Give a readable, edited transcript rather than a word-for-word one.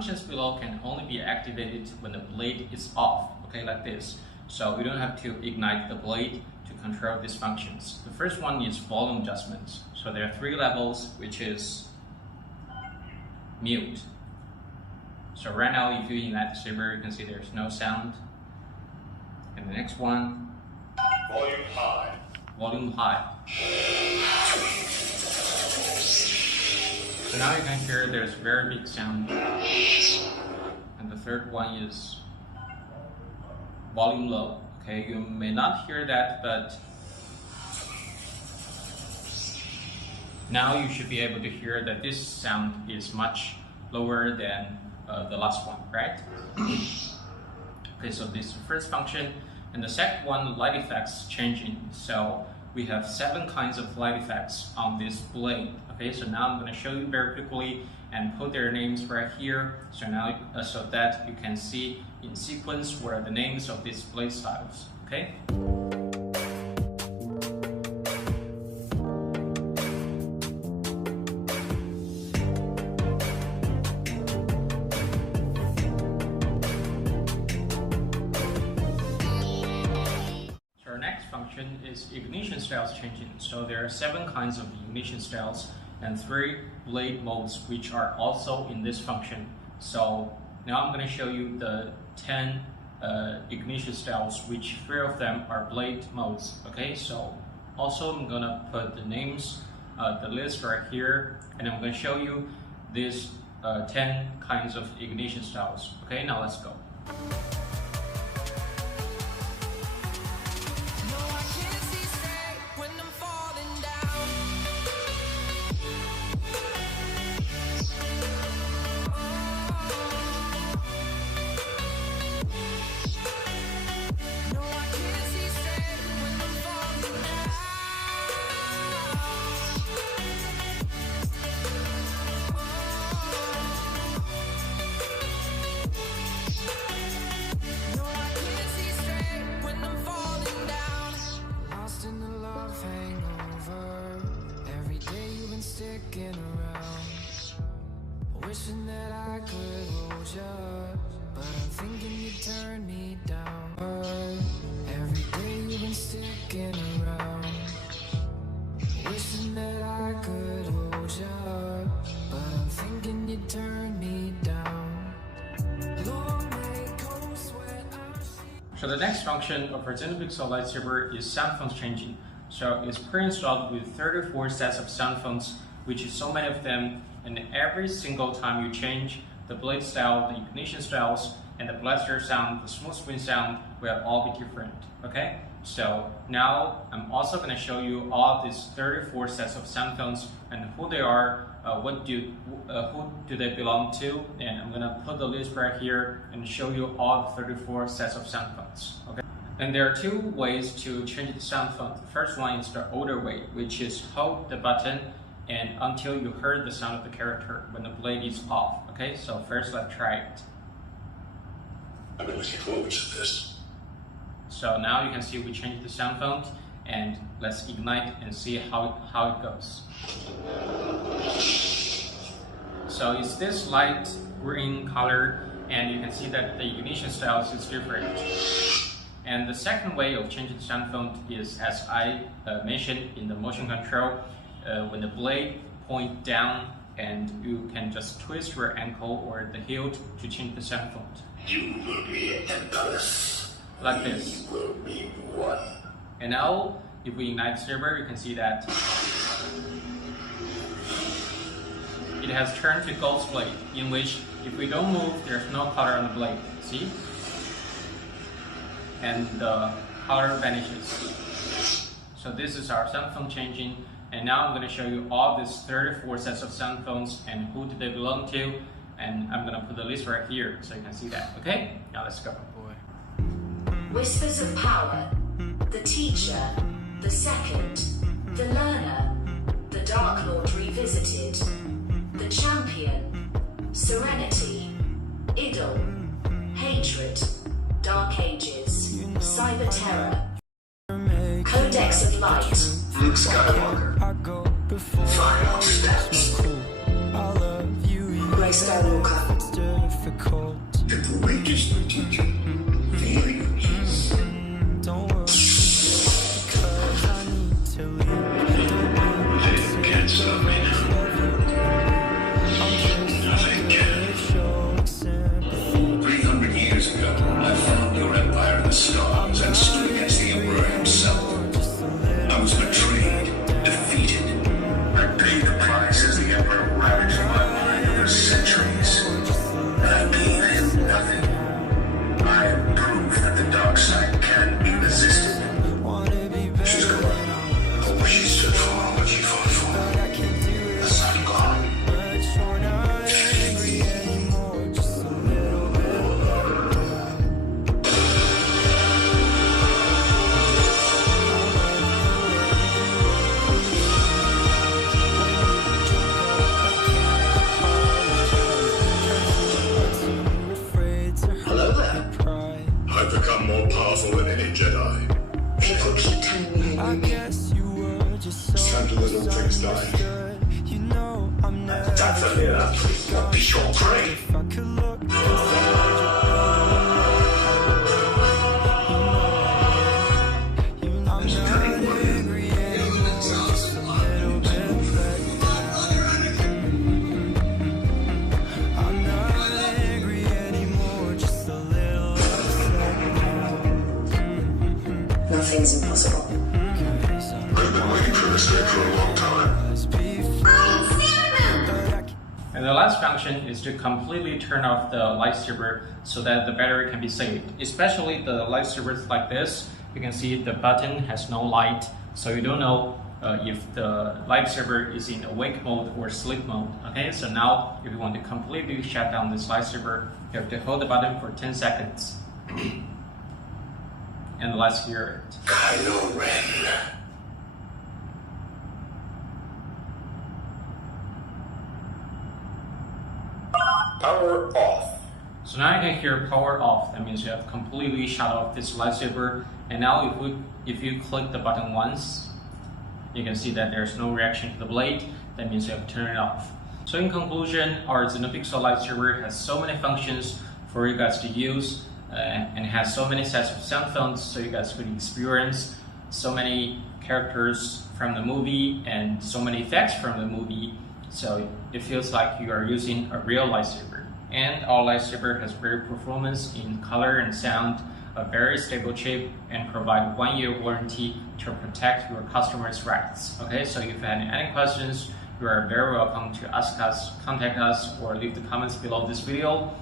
functions below can only be activated when the blade is off, okay, like this. So we don't have to ignite the blade to control these functions. The first one is volume adjustments. So there are 3 levels, which is mute. So right now, if you ignite the saber, you can see there's no sound. And the next one, volume high. Volume high. So now you can hear there's very big sound. And the third one is volume low. Okay, you may not hear that, but now you should be able to hear that this sound is much lower than the last one, right? Okay, so this is the first function. And the second one, light effects changing. So we have 7 kinds of light effects on this blade. Okay, so now I'm going to show you very quickly and put their names right here. So now, so that you can see in sequence what are the names of these blade styles. Okay. Is ignition styles changing. So there are 7 kinds of ignition styles and 3 blade modes which are also in this function. So now I'm going to show you the 10 ignition styles, which 3 of them are blade modes. Okay, so also I'm going to put the names, the list right here, and I'm going to show you these 10 kinds of ignition styles. Okay, now let's go. Wishing that I could hold you, but I'm thinking you turn me down. Every day you've been sticking around. Wishing that I could hold you, but I'm thinking you turn me down. Long may cold sweat. So the next function of our Xenopixel Lightsaber is sound phones changing. So it's pre-installed with 34 sets of sound phones, which is so many of them, and every single time you change the blade style, the ignition styles, and the blaster sound, the smooth spin sound will all be different. Okay, so now I'm also going to show you all these 34 sets of sound phones and who they are, who do they belong to, and I'm going to put the list right here and show you all the 34 sets of sound phones. Okay. And there are 2 ways to change the sound phone. The first one is the older way, which is hold the button and until you heard the sound of the character when the blade is off. Okay, so first let's try it. I've been looking forward to this. So now you can see we changed the sound font, and let's ignite and see how it goes. So it's this light green color, and you can see that the ignition styles is different. And the second way of changing the sound font is, as I mentioned in the motion control, when the blade point down, and you can just twist your ankle or the hilt to change the sound font. You will be endless. Like this. You will be one. And now, if we ignite the saber, you can see that it has turned to ghost blade, in which if we don't move, there's no color on the blade. See? And the color vanishes. So this is our sound phone changing. And now I'm going to show you all these 34 sets of sound phones and who do they belong to. And I'm going to put the list right here so you can see that. Okay? Now let's go. Whispers of Power, The Teacher, The Second, The Learner, The Dark Lord Revisited, The Champion, Serenity, Idol, Hatred, Dark Ages, Cyber Terror, Codex of Light, Luke Skywalker. Final steps. Grey Skywalker. difficult. The greatest teacher failure is. Don't worry, because I need to leave. They can't stop me now. Nothing can. Showing sympathy. 300 years ago, I found your empire in the stars and stood against the Emperor himself. I was betrayed, defeated. I paid the price as the Emperor ravaged my mind over centuries. I gave him nothing. I am proof that the dark side can be resisted. She's gone. What she stood for, what she fought for. The sun gone. Hello there. I've become more powerful than any Jedi. People keep telling me I you knew me. guess you were just so Time to let all things die. good. You know I'm never That's enough. Won't be your prey. if I could look inside your you know I'm not angry anymore, just a little bit let I'm not angry anymore, just a little upset. Nothing's impossible. I've been waiting for this day for a long time. And the last function is to completely turn off the lightsaber so that the battery can be saved. Especially the lightsabers like this, you can see the button has no light, so you don't know if the lightsaber is in awake mode or sleep mode. Okay, so now if you want to completely shut down this lightsaber, you have to hold the button for 10 seconds. And let's hear it. Kylo Ren. Power off. So now you can hear power off. That means you have completely shut off this lightsaber. And now if you click the button once, you can see that there's no reaction to the blade. That means you have to turn it off. So in conclusion, our Xenopixel Lightsaber has so many functions for you guys to use and has so many sets of sound phones so you guys could experience so many characters from the movie and so many effects from the movie. So it feels like you are using a real lightsaber. And our lightsaber has great performance in color and sound, a very stable chip, and provide 1-year warranty to protect your customers' rights. Okay, so if you have any questions, you are very welcome to ask us, contact us, or leave the comments below this video.